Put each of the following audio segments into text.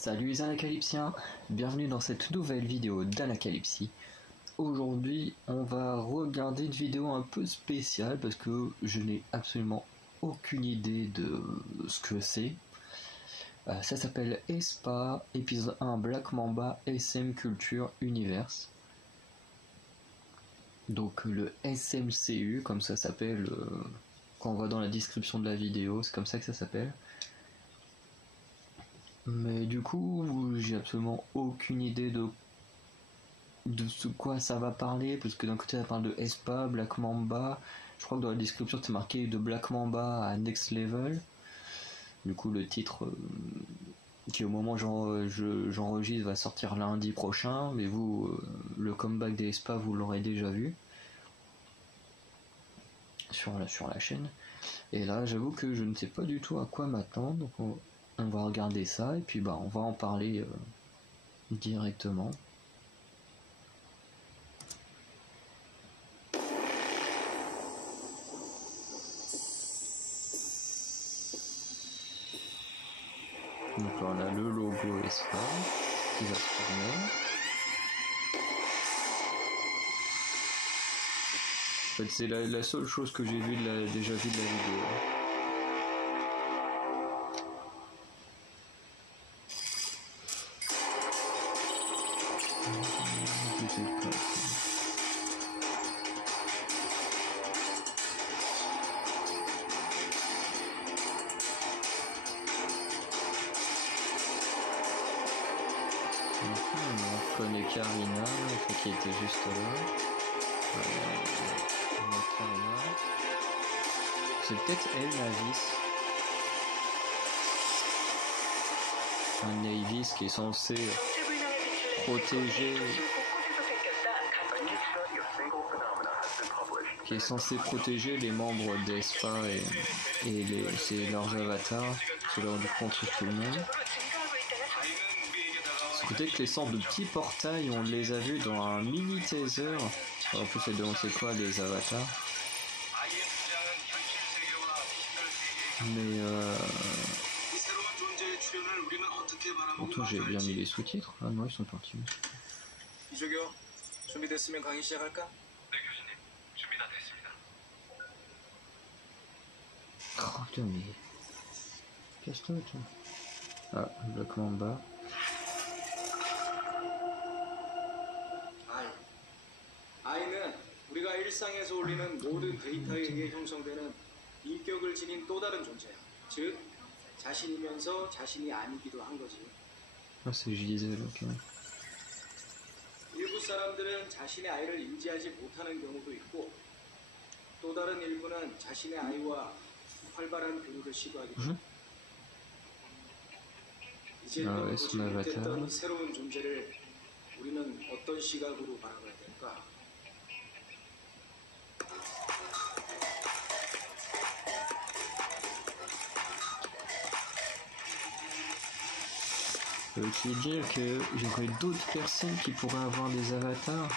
Salut les Anacalypsiens, bienvenue dans cette nouvelle vidéo d'Anacalypsie. Aujourd'hui on va regarder une vidéo un peu spéciale parce que je n'ai absolument aucune idée de ce que c'est. Ça s'appelle ESPA, épisode 1 Black Mamba SM Culture Universe. Donc le SMCU comme ça s'appelle, quand on va dans la description de la vidéo, c'est comme ça que ça s'appelle. Mais du coup, j'ai absolument aucune idée de ce quoi ça va parler, parce que d'un côté ça parle de ESPA, Black Mamba, je crois que dans la description c'est marqué de Black Mamba à Next Level. Du coup le titre qui au moment où j'enregistre va sortir lundi prochain, mais vous, le comeback des ESPA vous l'aurez déjà vu sur la chaîne. Et là j'avoue que je ne sais pas du tout à quoi m'attendre, donc on va regarder ça et puis on va en parler directement. Donc là on a le logo ESPA qui va se former. En fait c'est la seule chose que j'ai déjà vue de la vidéo. On connaît Karina, qui était juste là. Karina. C'est peut-être elle, Navis. Un Navis qui est censé protéger les membres d'ESPA et leurs avatars, c'est leur du contre tout le monde. Peut-être que les sortes de petits portails, on les a vus dans un mini teaser. En plus, c'est quoi les avatars? Mais pourtant j'ai bien mis les sous-titres. Ah non, ils sont partis. Oh putain, mais casse-toi toi. Ah, Black Mamba. 아이는 우리가 일상에서 올리는 모든 데이터에 의해 형성되는 인격을 지닌 또 다른 존재야. 즉, 자신이면서 자신이 아니기도 한 거지. Ah, c'est Gisèle, ok. 일부 사람들은 자신의 아이를 인지하지 못하는 경우도 있고, 또 다른 일부는 자신의 아이와 활발한 교류를 시도하기도 해. 이제는 고집됐던 새로운 존재를 우리는 어떤 시각으로 바라봐야 될까? Qui veut dire qu'il y aurait d'autres personnes qui pourraient avoir des avatars.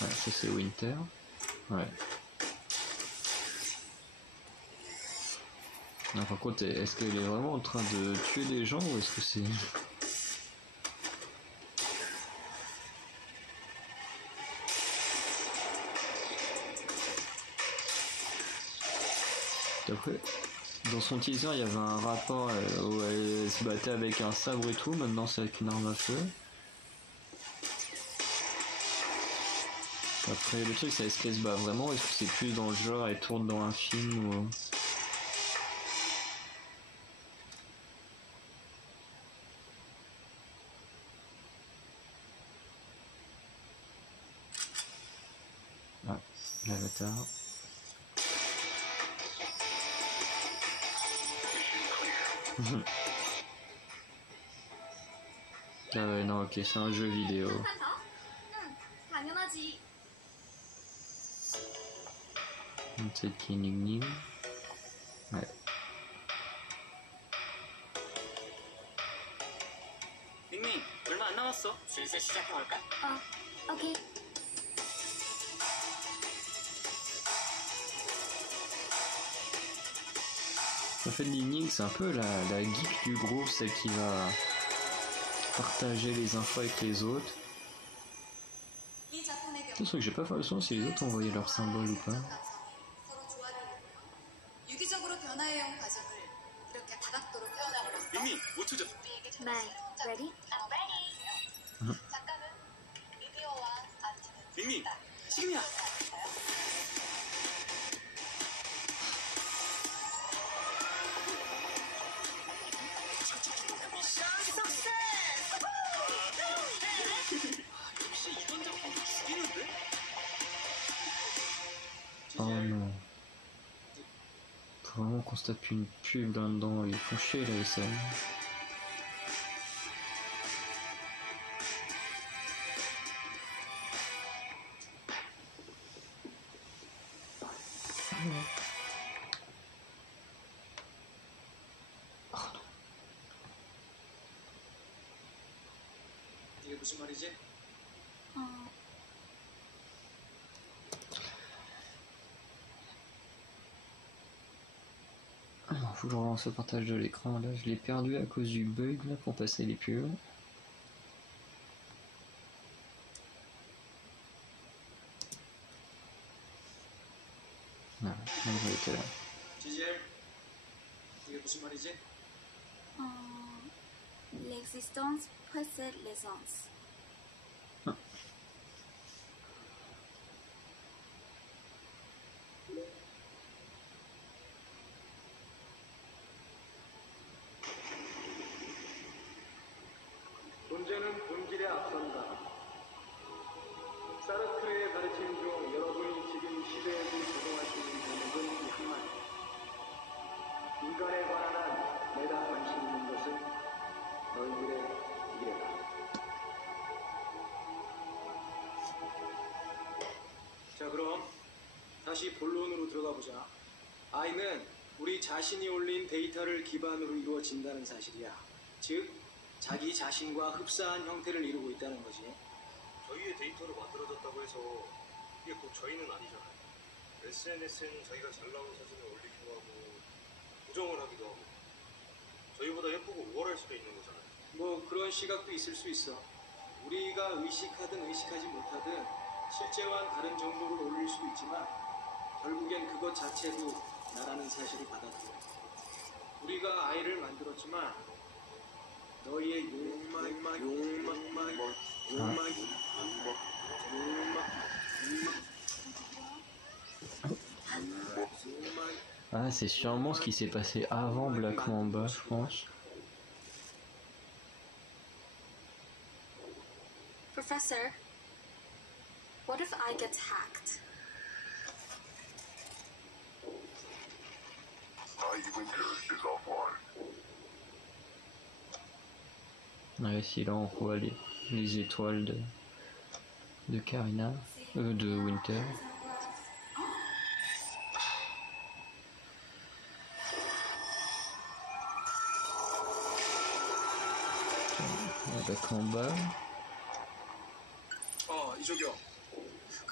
Ouais, ça c'est Winter. Ouais. Non, par contre, est-ce qu'elle est vraiment en train de tuer des gens ou est-ce que c'est... Après, dans son teaser, il y avait un rapport où elle se battait avec un sabre et tout, maintenant c'est avec une arme à feu. Après, le truc c'est est-ce qu'elle se bat vraiment, est-ce que c'est plus dans le genre, elle tourne dans un film ou... Ah, l'avatar. Ah ouais, non, ok, c'est un jeu vidéo. C'est Kining. Ouais. 닝닝, 얼마 안 남았어. 슬슬 시작해볼까? 오케이. En fait, Ning c'est un peu la geek du groupe, celle qui va partager les infos avec les autres. C'est sûr que j'ai pas fait le son si les autres ont envoyé leur symbole ou pas. 밍밍 5초 전. My, ready? 밍밍 지금이야. 역시 이번 작품 죽이는데? Oh non. Faut vraiment qu'on se tape une pub là-dedans, ils font chier la SM. 이게 무슨 말이지? Faut que je relance le partage de l'écran, là je l'ai perdu à cause du bug là pour passer les pubs. Voilà, donc j'étais là. 지젤 이게 무슨 말이지? L'existence précède l'essence. 존재는 본질에 앞선다. 사르트르의 가르침 중 여러분이 지금 시대에도 적용할 수 있는 대목은 이 한마디. 인간에 관한 한 내가 관심 있는 것은 너희들의 미래다. 자, 그럼 다시 본론으로 들어가 보자. I는 우리 자신이 올린 데이터를 기반으로 이루어진다는 사실이야. 즉, 자기 자신과 흡사한 형태를 이루고 있다는 거지. 저희의 데이터로 만들어졌다고 해서 이게 꼭 저희는 아니잖아요. SNS에는 자기가 잘 나온 사진을 올리기도 하고 부정을 하기도 하고 저희보다 예쁘고 우월할 수도 있는 거잖아요. 뭐 그런 시각도 있을 수 있어. 우리가 의식하든 의식하지 못하든 실제와는 다른 정보를 올릴 수도 있지만 결국엔 그것 자체도 나라는 사실을 받아들여. 우리가 아이를 만들었지만 너희의 Ah, c'est sûrement ce qui s'est passé avant Black Mamba, je pense. Professor, what if I get hacked? Winter is offline. Ouais, si là on voit les étoiles de Karina, de Winter. Black Mamba. 이쪽이요.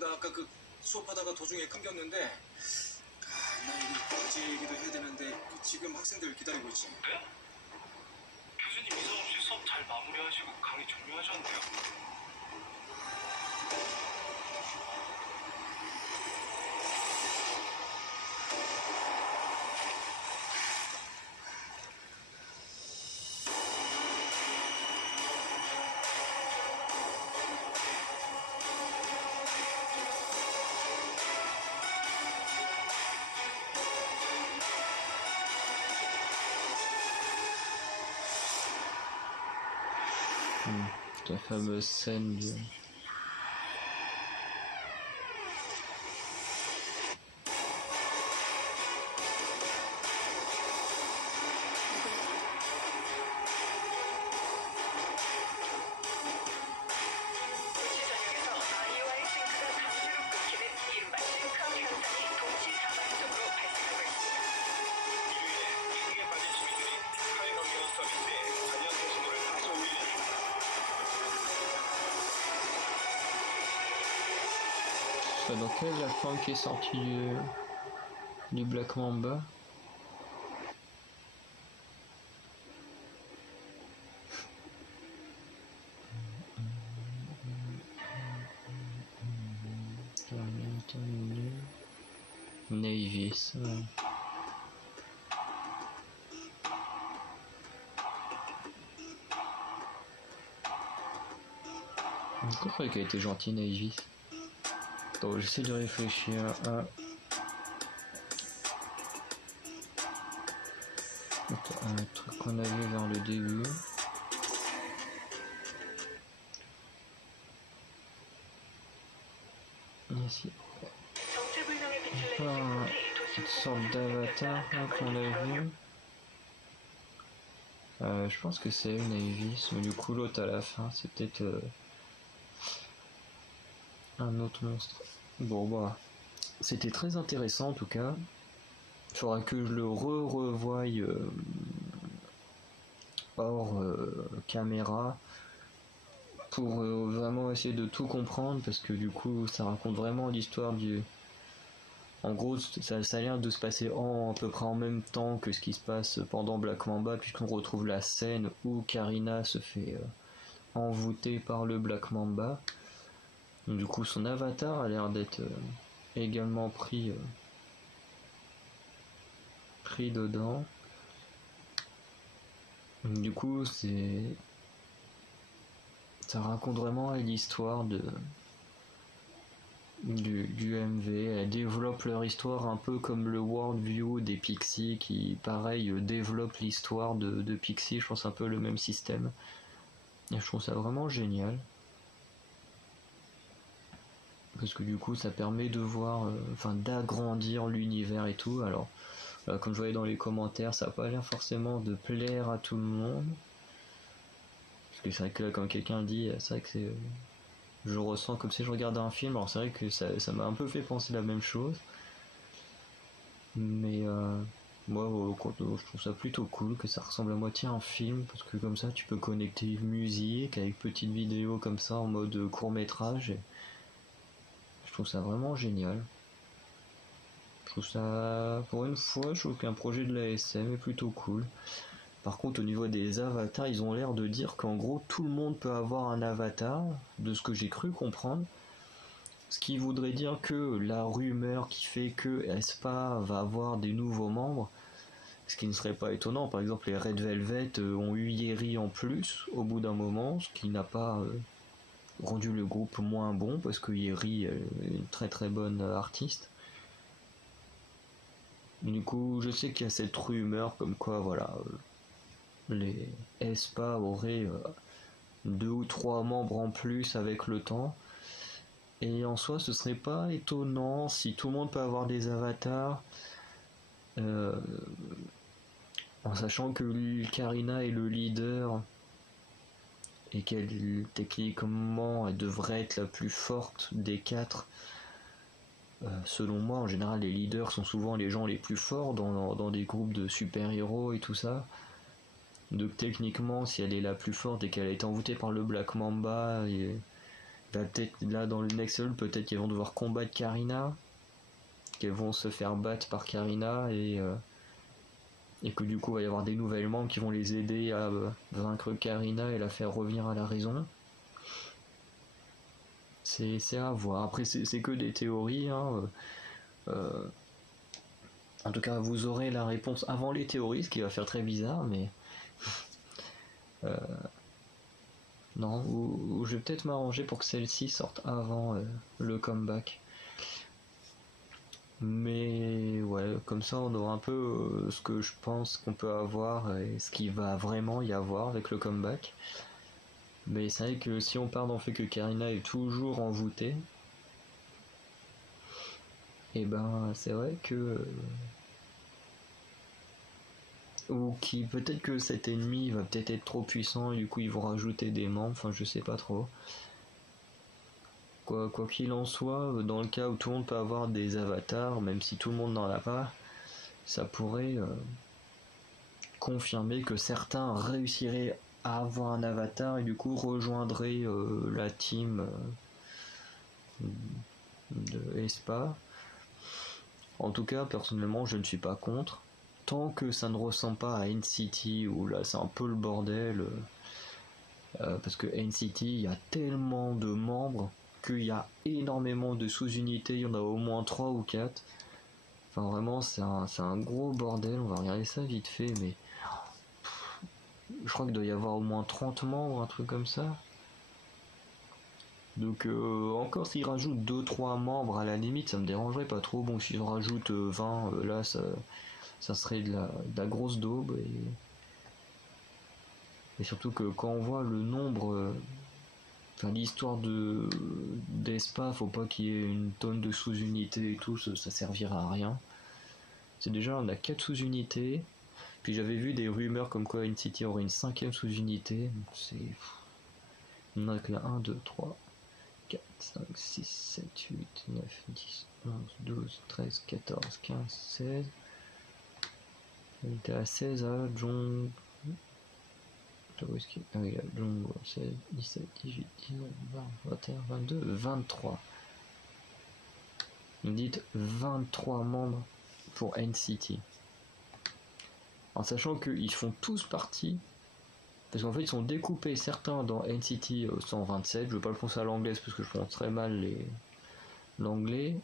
나 아까 그 수업하다가 도중에 끊겼는데 나 이거 과제 얘기도 해야 되는데 지금 학생들 기다리고 있지. 네? 교수님 이상 없이 수업 잘 마무리하시고 강의 종료하셨는데요? La fameuse scène de... Dans quelle la forme qui est sortie du Black Mamba? Avis. Je croyais qu'elle était gentille, Avis. Donc j'essaie de réfléchir à... un truc qu'on avait vers le début. Ici. Une sorte d'avatar qu'on a vu. Je pense que c'est une Avis, mais du coup l'autre à la fin c'est peut-être un autre monstre. Bon bah, c'était très intéressant en tout cas. Il faudra que je le revoie hors caméra pour vraiment essayer de tout comprendre, parce que du coup ça raconte vraiment l'histoire du... En gros ça a l'air de se passer à peu près en même temps que ce qui se passe pendant Black Mamba, puisqu'on retrouve la scène où Karina se fait envoûter par le Black Mamba. Donc, du coup son avatar a l'air d'être également pris dedans. Du coup ça raconte vraiment l'histoire du MV. Elles développent leur histoire un peu comme le worldview des Pixies qui pareil développe l'histoire de Pixies. Je pense un peu le même système et je trouve ça vraiment génial parce que du coup ça permet de voir d'agrandir l'univers et tout. Alors comme je voyais dans les commentaires, ça n'a pas l'air forcément de plaire à tout le monde. Parce que c'est vrai que là, comme quelqu'un dit, c'est vrai que c'est... je ressens comme si je regardais un film. Alors c'est vrai que ça m'a un peu fait penser la même chose. Mais moi, je trouve ça plutôt cool que ça ressemble à moitié à un film. Parce que comme ça, tu peux connecter musique avec petite vidéo comme ça en mode court-métrage. Et je trouve ça vraiment génial. Je trouve ça, pour une fois, je trouve qu'un projet de l'ASM est plutôt cool. Par contre, au niveau des avatars, ils ont l'air de dire qu'en gros, tout le monde peut avoir un avatar, de ce que j'ai cru comprendre. Ce qui voudrait dire que la rumeur qui fait que aespa va avoir des nouveaux membres, ce qui ne serait pas étonnant. Par exemple, les Red Velvet ont eu Yeri en plus, au bout d'un moment, ce qui n'a pas rendu le groupe moins bon, parce que Yeri est une très très bonne artiste. Du coup, je sais qu'il y a cette rumeur comme quoi, voilà, les aespa auraient 2 ou 3 membres en plus avec le temps. Et en soi, ce serait pas étonnant si tout le monde peut avoir des avatars, en sachant que Karina est le leader et qu'elle techniquement elle devrait être la plus forte des 4. Selon moi, en général, les leaders sont souvent les gens les plus forts dans des groupes de super-héros et tout ça. Donc techniquement, si elle est la plus forte et qu'elle a été envoûtée par le Black Mamba, et peut-être là dans le Next Level, peut-être qu'ils vont devoir combattre Karina, qu'elles vont se faire battre par Karina et que du coup il va y avoir des nouvelles membres qui vont les aider à vaincre Karina et la faire revenir à la raison. C'est à voir. Après c'est que des théories, hein. En tout cas vous aurez la réponse avant les théories, ce qui va faire très bizarre, mais non, ou je vais peut-être m'arranger pour que celle-ci sorte avant le comeback. Mais ouais, comme ça on aura un peu ce que je pense qu'on peut avoir et ce qu'il va vraiment y avoir avec le comeback. Mais c'est vrai que si on part dans le fait que Karina est toujours envoûtée, et ben c'est vrai que... ou qui peut-être que cet ennemi va peut-être être trop puissant et du coup ils vont rajouter des membres, enfin je sais pas trop. Quoi qu'il en soit, dans le cas où tout le monde peut avoir des avatars, même si tout le monde n'en a pas, ça pourrait confirmer que certains réussiraient à avoir un avatar et du coup rejoindraient la team de aespa. En tout cas, personnellement, je ne suis pas contre. Tant que ça ne ressemble pas à NCT, où là c'est un peu le bordel, parce que NCT, il y a tellement de membres qu'il y a énormément de sous-unités, il y en a au moins 3 ou 4. Enfin vraiment c'est un gros bordel, on va regarder ça vite fait, mais je crois qu'il doit y avoir au moins 30 membres, un truc comme ça. Donc encore s'ils rajoutent 2-3 membres à la limite, ça me dérangerait pas trop. Bon, s'ils rajoutent 20, là ça serait de la grosse daube. Et surtout que quand on voit le nombre, enfin l'histoire d'ESPA, faut pas qu'il y ait une tonne de sous-unités et tout, ça servira à rien. C'est déjà, on a 4 sous-unités. Puis j'avais vu des rumeurs comme quoi NCT aurait une 5ème sous-unité. C'est... On a que là 1, 2, 3, 4, 5, 6, 7, 8, 9, 10, 11, 12, 13, 14, 15, 16. On était à 16 à Jong... Ah oui, Jong 16, 17, 18, 19, 20, 21, 22, 23. Vous dites 23 membres pour NCT. En sachant qu'ils font tous partie, parce qu'en fait ils sont découpés certains dans NCT 127, je vais pas le prononcer à l'anglaise parce que je prononce très mal l'anglais,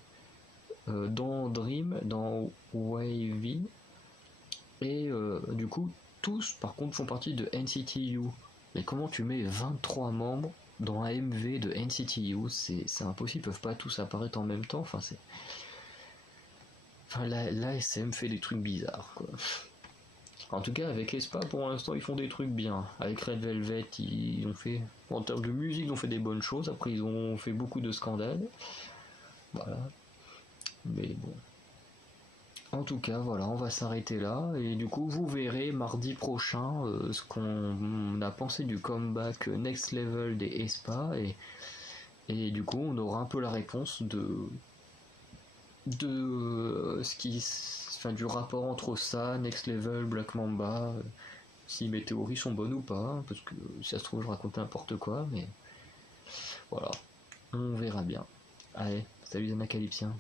dans Dream, dans Wavy, et du coup tous par contre font partie de NCT U. Mais comment tu mets 23 membres dans un MV de NCT U? C'est impossible, ils peuvent pas tous apparaître en même temps, enfin c'est... Enfin l'ASM fait des trucs bizarres quoi. En tout cas, avec Aespa, pour l'instant, ils font des trucs bien. Avec Red Velvet, ils ont fait, en termes de musique, ils ont fait des bonnes choses. Après, ils ont fait beaucoup de scandales. Voilà. Mais bon. En tout cas, voilà, on va s'arrêter là. Et du coup, vous verrez mardi prochain ce qu'on a pensé du comeback Next Level des Aespa. Et du coup, on aura un peu la réponse de ce qui... Enfin, du rapport entre ça, Next Level, Black Mamba, si mes théories sont bonnes ou pas, parce que si ça se trouve je raconte n'importe quoi, mais voilà, on verra bien. Allez, salut les Anacalypsiens.